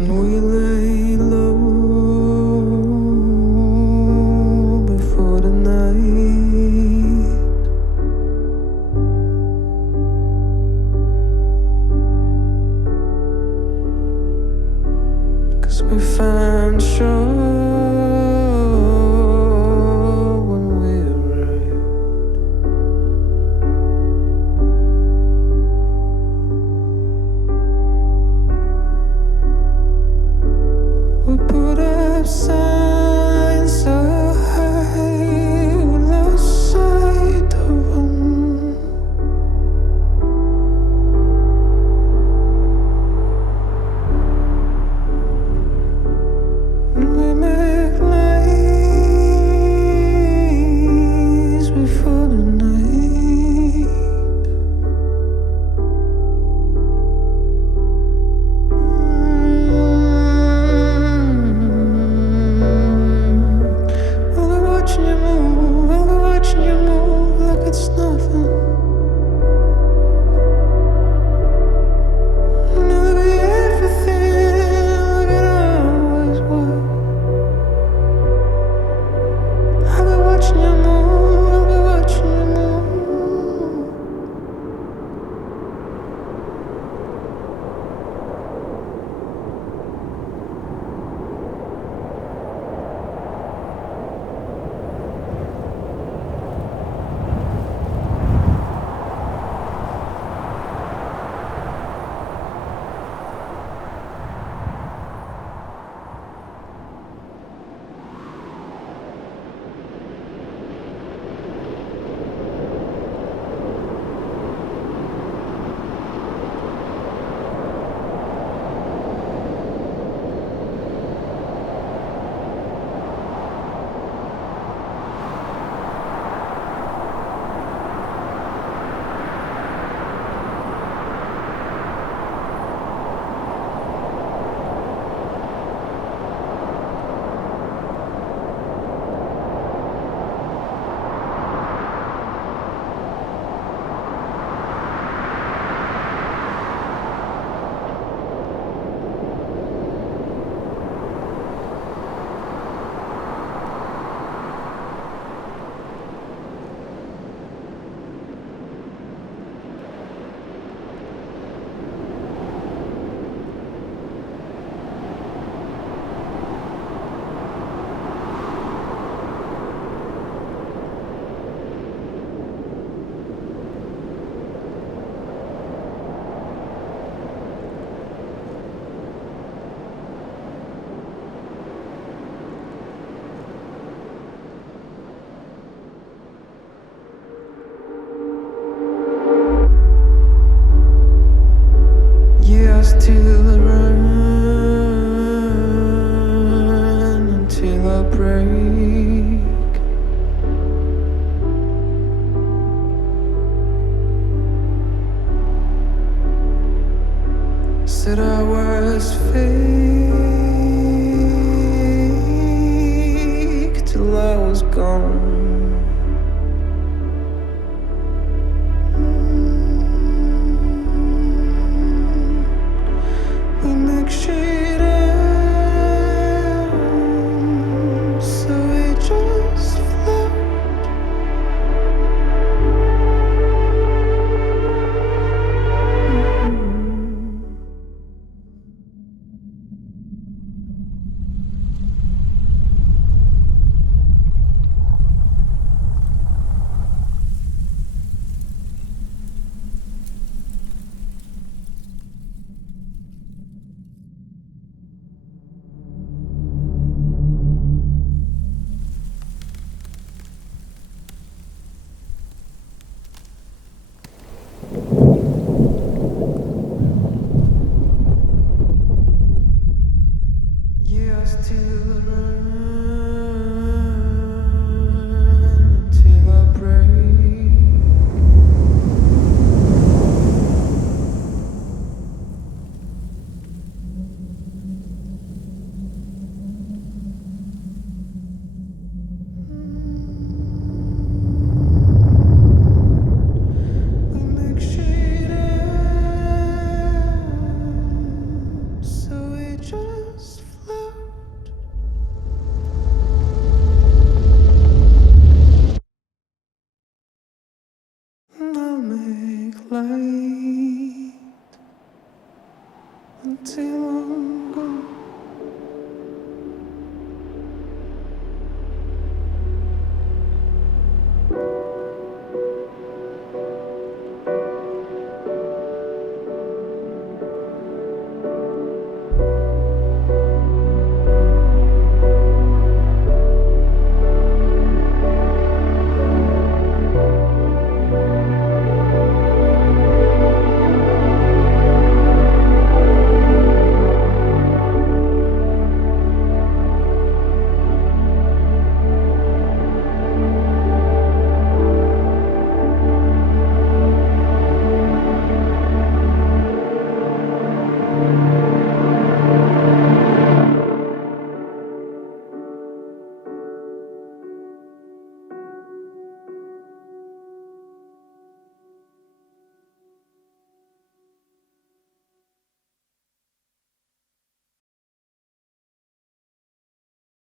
And we lay low before the night. 'Cause we find sure when we arrive. We put up signs so high, we lost sight of them. And we make lies before the night. I'll be watching you move, I'll be watching you move like it's nothing. And it'll be everything like it always was. I'll be watching you move, I'll be watching you move. Yes, till I run until I break. Said I was fake till I was gone. We make shit up, so we just float. Yes, till I run.